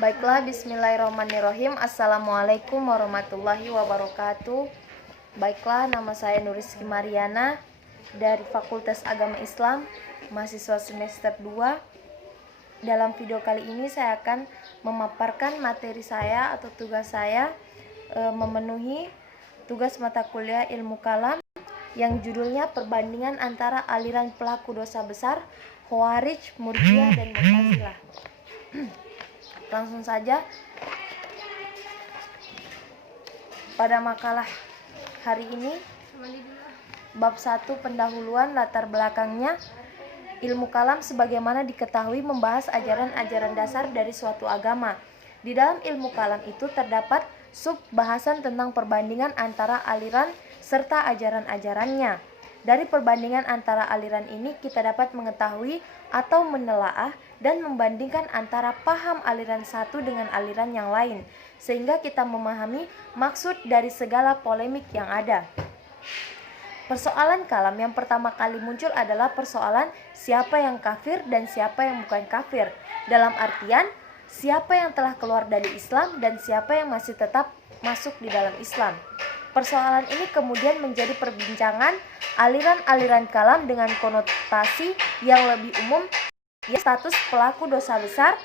Baiklah, bismillahirrahmanirrahim. Assalamualaikum warahmatullahi wabarakatuh. Baiklah, nama saya Nuriski Mariana dari Fakultas Agama Islam, mahasiswa semester 2. Dalam video kali ini saya akan memaparkan materi saya atau tugas saya memenuhi tugas mata kuliah ilmu kalam yang judulnya perbandingan antara aliran pelaku dosa besar, Khawarij, Murji'ah, dan Mu'tazilah. Langsung saja, pada makalah hari ini bab 1 pendahuluan latar belakangnya. Ilmu kalam sebagaimana diketahui membahas ajaran-ajaran dasar dari suatu agama. Di dalam ilmu kalam itu terdapat sub bahasan tentang perbandingan antara aliran serta ajaran-ajarannya. Dari perbandingan antara aliran ini kita dapat mengetahui atau menelaah dan membandingkan antara paham aliran satu dengan aliran yang lain, sehingga kita memahami maksud dari segala polemik yang ada. Persoalan kalam yang pertama kali muncul adalah persoalan siapa yang kafir dan siapa yang bukan kafir. Dalam artian, siapa yang telah keluar dari Islam dan siapa yang masih tetap masuk di dalam Islam. Persoalan ini kemudian menjadi perbincangan aliran-aliran kalam dengan konotasi yang lebih umum, yaitu status pelaku dosa besar,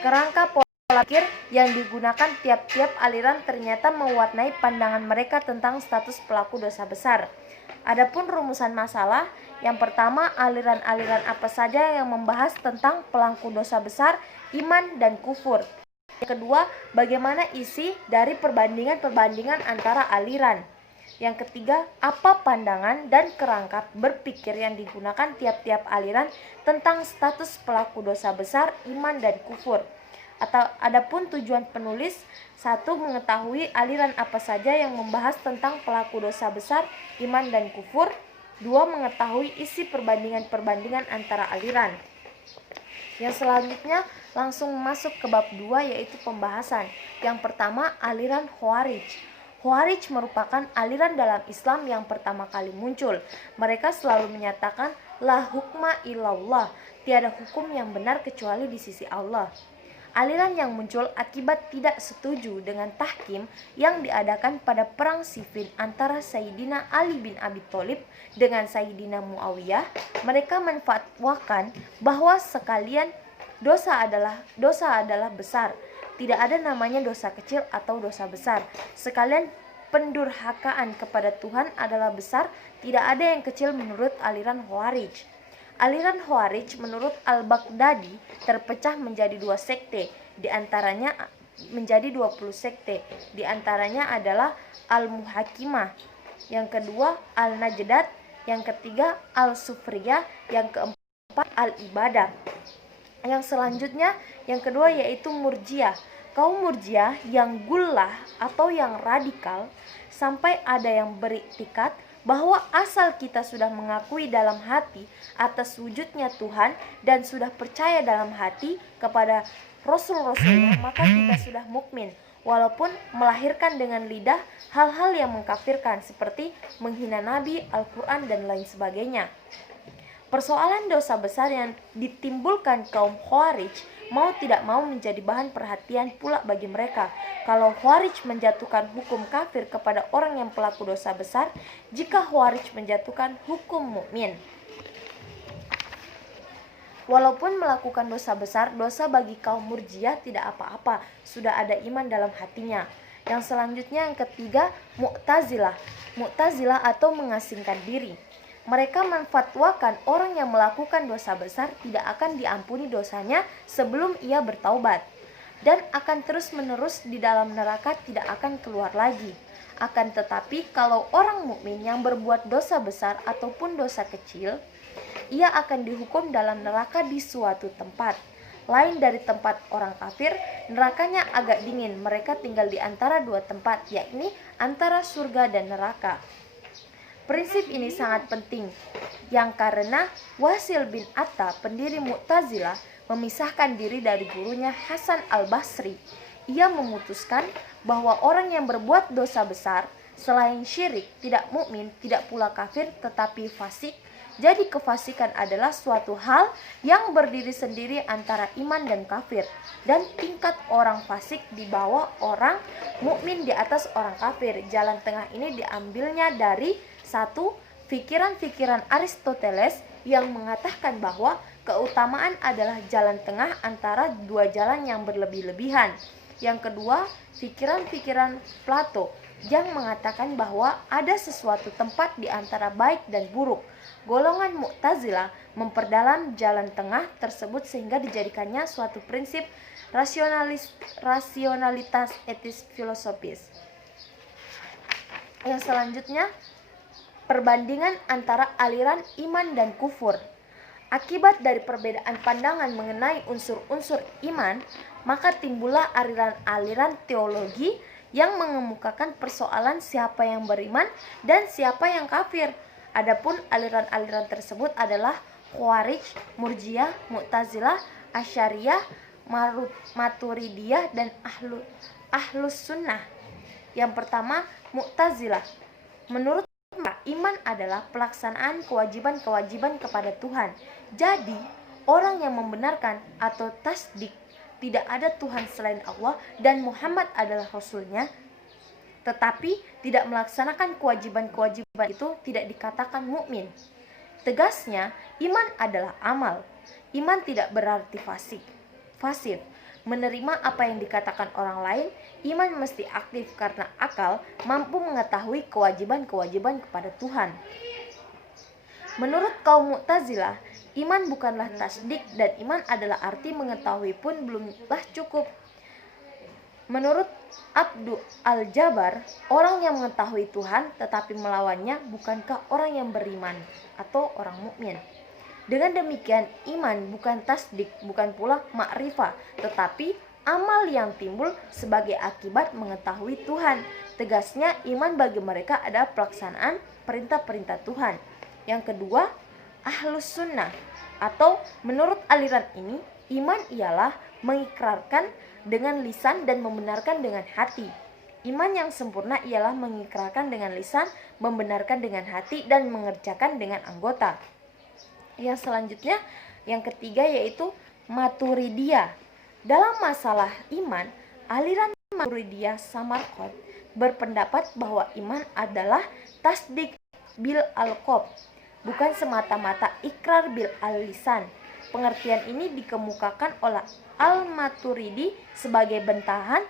kerangka pola pikir yang digunakan tiap-tiap aliran ternyata mewarnai pandangan mereka tentang status pelaku dosa besar. Adapun rumusan masalah, yang pertama, aliran-aliran apa saja yang membahas tentang pelaku dosa besar, iman, dan kufur. Yang kedua, bagaimana isi dari perbandingan-perbandingan antara aliran. Yang ketiga, apa pandangan dan kerangka berpikir yang digunakan tiap-tiap aliran tentang status pelaku dosa besar, iman, dan kufur. Adapun tujuan penulis, 1. Mengetahui aliran apa saja yang membahas tentang pelaku dosa besar, iman, dan kufur. 2. Mengetahui isi perbandingan-perbandingan antara aliran. Yang selanjutnya langsung masuk ke bab 2, yaitu pembahasan. Yang pertama, aliran Khawarij. Khawarij merupakan aliran dalam Islam yang pertama kali muncul. Mereka selalu menyatakan la hukma illallah, tiada hukum yang benar kecuali di sisi Allah. Aliran yang muncul akibat tidak setuju dengan tahkim yang diadakan pada perang Siffin antara Sayyidina Ali bin Abi Thalib dengan Sayyidina Muawiyah. Mereka menfatwakan bahwa sekalian dosa adalah besar. Tidak ada namanya dosa kecil atau dosa besar. Sekalian pendurhakaan kepada Tuhan adalah besar, tidak ada yang kecil menurut aliran Khawarij. Aliran Khawarij menurut Al-Baghdadi terpecah menjadi 2 sekte, diantaranya menjadi 20 sekte. Diantaranya adalah Al-Muhakimah, yang kedua Al-Najdat, yang ketiga Al-Sufriyah, yang keempat Al-Ibadah. Yang selanjutnya, yang kedua yaitu Murji'ah. Kaum Murji'ah yang gullah atau yang radikal, sampai ada yang beriktikad bahwa asal kita sudah mengakui dalam hati atas wujudnya Tuhan dan sudah percaya dalam hati kepada Rasul-Rasulnya, maka kita sudah mukmin, walaupun melahirkan dengan lidah hal-hal yang mengkafirkan seperti menghina Nabi, Al-Quran, dan lain sebagainya. Persoalan dosa besar yang ditimbulkan kaum Khawarij mau tidak mau menjadi bahan perhatian pula bagi mereka. Kalau Khawarij menjatuhkan hukum kafir kepada orang yang pelaku dosa besar, jika Khawarij menjatuhkan hukum mukmin. Walaupun melakukan dosa besar, dosa bagi kaum Murji'ah tidak apa-apa, sudah ada iman dalam hatinya. Yang selanjutnya, yang ketiga, Mu'tazilah. Mu'tazilah atau mengasingkan diri. Mereka menfatwakan orang yang melakukan dosa besar tidak akan diampuni dosanya sebelum ia bertaubat, dan akan terus-menerus di dalam neraka, tidak akan keluar lagi. Akan tetapi kalau orang mukmin yang berbuat dosa besar ataupun dosa kecil, ia akan dihukum dalam neraka di suatu tempat lain dari tempat orang kafir. Nerakanya agak dingin, mereka tinggal di antara 2 tempat, yakni antara surga dan neraka. Prinsip ini sangat penting, yang karena Wasil bin Atta, pendiri Mu'tazilah, memisahkan diri dari gurunya Hasan al-Basri. Ia memutuskan bahwa orang yang berbuat dosa besar selain syirik, tidak mukmin, tidak pula kafir, tetapi fasik, Jadi kefasikan adalah suatu hal yang berdiri sendiri antara iman dan kafir, dan tingkat orang fasik di bawah orang mukmin di atas orang kafir. Jalan tengah ini diambilnya dari satu, pikiran-pikiran Aristoteles yang mengatakan bahwa keutamaan adalah jalan tengah antara dua jalan yang berlebih-lebihan. Yang kedua, pikiran-pikiran Plato yang mengatakan bahwa ada sesuatu tempat di antara baik dan buruk. Golongan Mu'tazilah memperdalam jalan tengah tersebut sehingga dijadikannya suatu prinsip rasionalitas etis filosofis. Yang selanjutnya, perbandingan antara aliran iman dan kufur. Akibat dari perbedaan pandangan mengenai unsur-unsur iman, maka timbullah aliran-aliran teologi yang mengemukakan persoalan siapa yang beriman dan siapa yang kafir. Adapun aliran-aliran tersebut adalah Khawarij, Murji'ah, Mu'tazilah, Asy'ariyah, Maturidiyah, dan Ahlus Sunnah. Yang pertama, Mu'tazilah. Menurut mereka, iman adalah pelaksanaan kewajiban-kewajiban kepada Tuhan. Jadi, orang yang membenarkan atau tasdik tidak ada Tuhan selain Allah dan Muhammad adalah Rasulnya, tetapi tidak melaksanakan kewajiban-kewajiban itu tidak dikatakan mukmin. Tegasnya, iman adalah amal. Iman tidak berarti pasif. Menerima apa yang dikatakan orang lain, iman mesti aktif karena akal mampu mengetahui kewajiban-kewajiban kepada Tuhan. Menurut kaum Mu'tazilah, iman bukanlah tasdik dan iman adalah arti mengetahui pun belumlah cukup. Menurut Abdu Al-Jabar, orang yang mengetahui Tuhan tetapi melawannya bukankah orang yang beriman atau orang mukmin. Dengan demikian, iman bukan tasdik, bukan pula ma'rifah, tetapi amal yang timbul sebagai akibat mengetahui Tuhan. Tegasnya, iman bagi mereka adalah pelaksanaan perintah-perintah Tuhan. Yang kedua, Ahlus Sunnah, atau menurut aliran ini, iman ialah mengikrarkan dengan lisan dan membenarkan dengan hati. Iman yang sempurna ialah mengikrarkan dengan lisan, membenarkan dengan hati, dan mengerjakan dengan anggota. Yang selanjutnya, yang ketiga yaitu Maturidiyah. Dalam masalah iman, aliran Maturidiyah Samarqand berpendapat bahwa iman adalah tasdik bil alqab, bukan semata-mata ikrar bil al-lisan. Pengertian ini dikemukakan oleh Al-Maturidi sebagai bantahan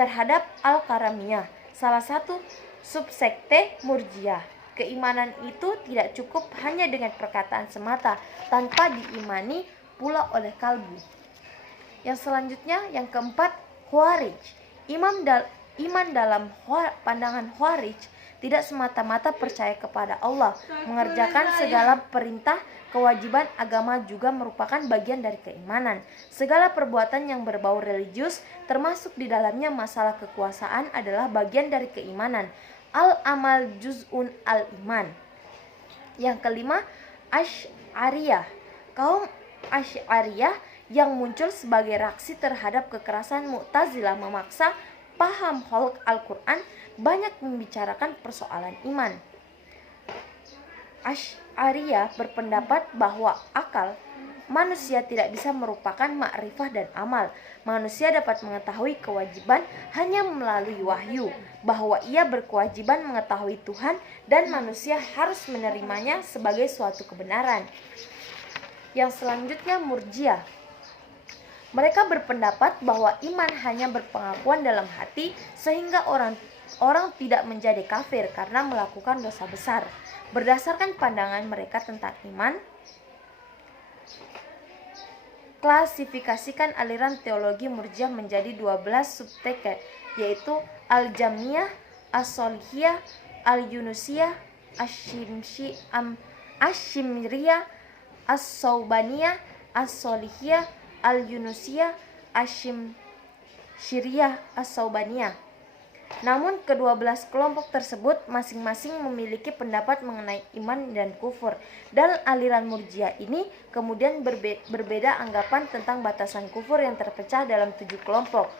terhadap Al-Karamiyah, salah satu subsekte Murji'ah. Keimanan itu tidak cukup hanya dengan perkataan semata, tanpa diimani pula oleh kalbu. Yang selanjutnya, yang keempat, Khawarij. Iman dalam pandangan Khawarij tidak semata-mata percaya kepada Allah. Mengerjakan segala perintah kewajiban agama juga merupakan bagian dari keimanan. Segala perbuatan yang berbau religius, termasuk di dalamnya masalah kekuasaan, adalah bagian dari keimanan. Al-amal juz'un al-iman. Yang kelima, Asy'ariyah. Kaum Asy'ariyah yang muncul sebagai reaksi terhadap kekerasan Mu'tazilah memaksa paham khalq Al-Quran banyak membicarakan persoalan iman. Asy'ariyah berpendapat bahwa akal manusia tidak bisa merupakan ma'rifah dan amal. Manusia dapat mengetahui kewajiban hanya melalui wahyu, bahwa ia berkewajiban mengetahui Tuhan dan manusia harus menerimanya sebagai suatu kebenaran. Yang selanjutnya, Murji'ah. Mereka berpendapat bahwa iman hanya berpengakuan dalam hati sehingga orang tidak menjadi kafir karena melakukan dosa besar. Berdasarkan pandangan mereka tentang iman, klasifikasikan aliran teologi Murji'ah menjadi 12 subteke, yaitu Al-Jamiyah, As-Solihiyah, Al-Yunusiyah, Ash-Shimriyah, As-Saubaniyah, As-Solihiyah, Al-Yunusiyah, Ash-Shimriyah, As-Saubaniyah. Namun ke-12 kelompok tersebut masing-masing memiliki pendapat mengenai iman dan kufur, dan aliran Murji'ah ini kemudian berbeda anggapan tentang batasan kufur yang terpecah dalam 7 kelompok.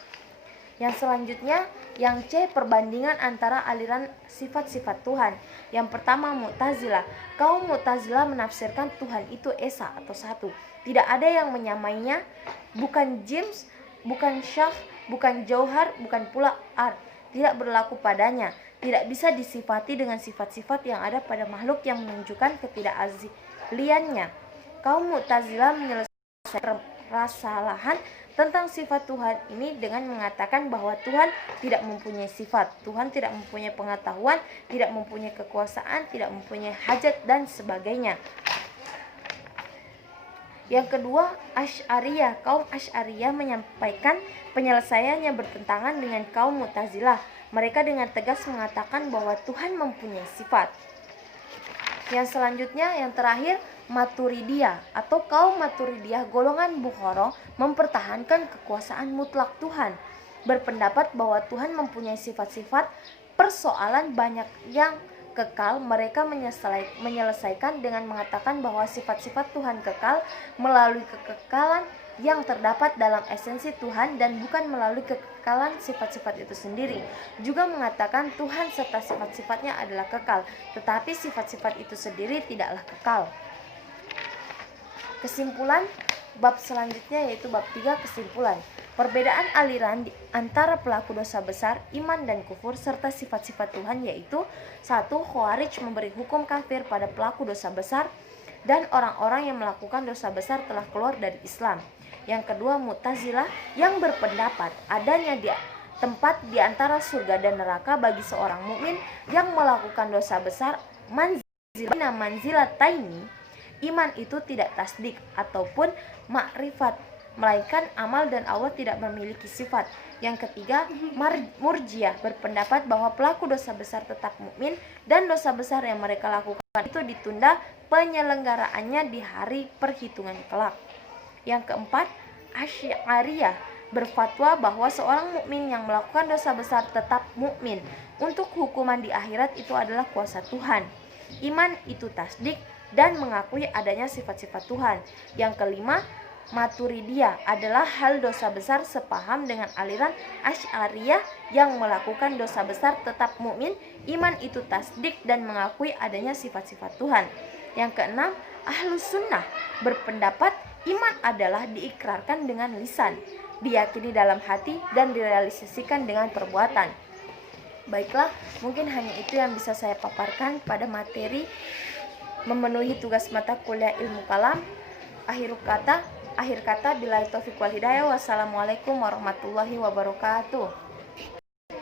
Yang selanjutnya, yang C, perbandingan antara aliran sifat-sifat Tuhan. Yang pertama, Mu'tazilah. Kaum Mu'tazilah menafsirkan Tuhan itu esa atau satu. Tidak ada yang menyamainya, bukan James, bukan Syah, bukan Jauhar, bukan pula Art. Tidak berlaku padanya. Tidak bisa disifati dengan sifat-sifat yang ada pada makhluk yang menunjukkan ketidakasliannya. Kaum Mu'tazilah menyelesaikan permasalahan tentang sifat Tuhan ini dengan mengatakan bahwa Tuhan tidak mempunyai sifat, Tuhan tidak mempunyai pengetahuan, tidak mempunyai kekuasaan, tidak mempunyai hajat, dan sebagainya. Yang kedua, Asy'ariyah. Kaum Asy'ariyah menyampaikan penyelesaiannya bertentangan dengan kaum Mu'tazilah. Mereka dengan tegas mengatakan bahwa Tuhan mempunyai sifat. Yang selanjutnya, yang terakhir, Maturidiyah atau kaum Maturidiyah golongan Bukhara mempertahankan kekuasaan mutlak Tuhan, berpendapat bahwa Tuhan mempunyai sifat-sifat. Persoalan banyak yang kekal mereka menyelesaikan dengan mengatakan bahwa sifat-sifat Tuhan kekal melalui kekekalan yang terdapat dalam esensi Tuhan dan bukan melalui kekekalan sifat-sifat itu sendiri. Juga mengatakan Tuhan serta sifat-sifatnya adalah kekal, tetapi sifat-sifat itu sendiri tidaklah kekal. Kesimpulan bab selanjutnya yaitu bab 3, kesimpulan. Perbedaan aliran antara pelaku dosa besar, iman dan kufur serta sifat-sifat Tuhan yaitu: 1. Khawarij memberi hukum kafir pada pelaku dosa besar dan orang-orang yang melakukan dosa besar telah keluar dari Islam. Yang kedua, Mu'tazilah yang berpendapat adanya tempat di antara surga dan neraka bagi seorang mukmin yang melakukan dosa besar. Manzilataini, iman itu tidak tasdik ataupun makrifat, melainkan amal dan Allah tidak memiliki sifat. Yang ketiga, Murjiah berpendapat bahwa pelaku dosa besar tetap mukmin dan dosa besar yang mereka lakukan itu ditunda penyelenggaraannya di hari perhitungan kelak. Yang keempat, Asy'ariyah berfatwa bahwa seorang mukmin yang melakukan dosa besar tetap mukmin. Untuk hukuman di akhirat itu adalah kuasa Tuhan. Iman itu tasdik dan mengakui adanya sifat-sifat Tuhan. Yang kelima, Maturidiyah adalah hal dosa besar sepaham dengan aliran Asy'ariyah yang melakukan dosa besar tetap mukmin, iman itu tasdik dan mengakui adanya sifat-sifat Tuhan. Yang keenam, Ahlus Sunnah berpendapat iman adalah diikrarkan dengan lisan, diyakini dalam hati dan direalisasikan dengan perbuatan. Baiklah, mungkin hanya itu yang bisa saya paparkan pada materi memenuhi tugas mata kuliah ilmu kalam. Akhir kata billahi taufiq wal hidayah. Wassalamualaikum warahmatullahi wabarakatuh.